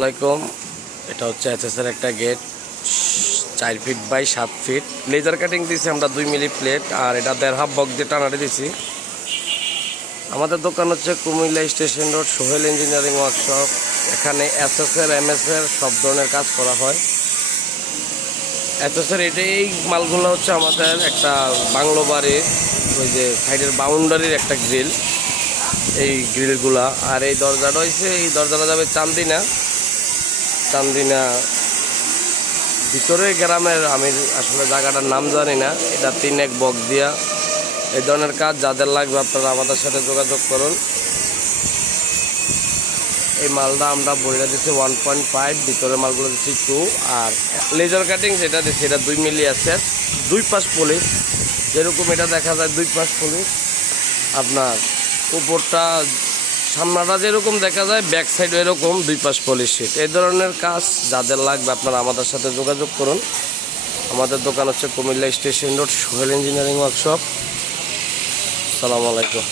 আসসালামাইকুম এটা হচ্ছে এসএসের একটা গেট, চার ফিট বাই সাত ফিট লেজার কাটিং দিয়েছি আমরা দুই মিলি প্লেট আর এটা দেড় হাফ বক দিয়ে টানারে দিছি। আমাদের দোকান হচ্ছে Comilla station road, Sohel engineering workshop. এখানে এসএসের এমএসের সব ধরনের কাজ করা হয়। এসএসের এটা এই মালগুলো হচ্ছে আমাদের একটা বাংলো বাড়ির ওই যে সাইডের বাউন্ডারির একটা গ্রিল। এই গ্রিলগুলা, আর এই দরজাটা হয়েছে এই দরজাটা যাবে চান্দিনা। চান্দিনা ভিতরে গ্রামের আমি আসলে জায়গাটার নাম জানি না। এটা তিন এক বক দিয়া। এই ধরনের কাজ যাদের লাগবে আপনারা আমাদের সাথে যোগাযোগ করুন। এই মালটা আমরা বইটা দিচ্ছি ওয়ান পয়েন্ট ফাইভ ভিতরে মালগুলো দিচ্ছি টু, আর লেজার কাটিং যেটা দিচ্ছি এটা দুই মিলি আছে দুই পাশ পুলিশ। যেরকম এটা দেখা যায় দুই পাশ পুলিশ। আপনার উপরটা সামনাটা যেরকম দেখা যায় ব্যাক সাইড এরকম, দুই পাশ পলিশিট এই ধরনের কাজ যাদের লাগবে আপনারা আমাদের সাথে যোগাযোগ করুন। আমাদের দোকান হচ্ছে Comilla station road, Sohel engineering workshop. সালামু আলাইকুম।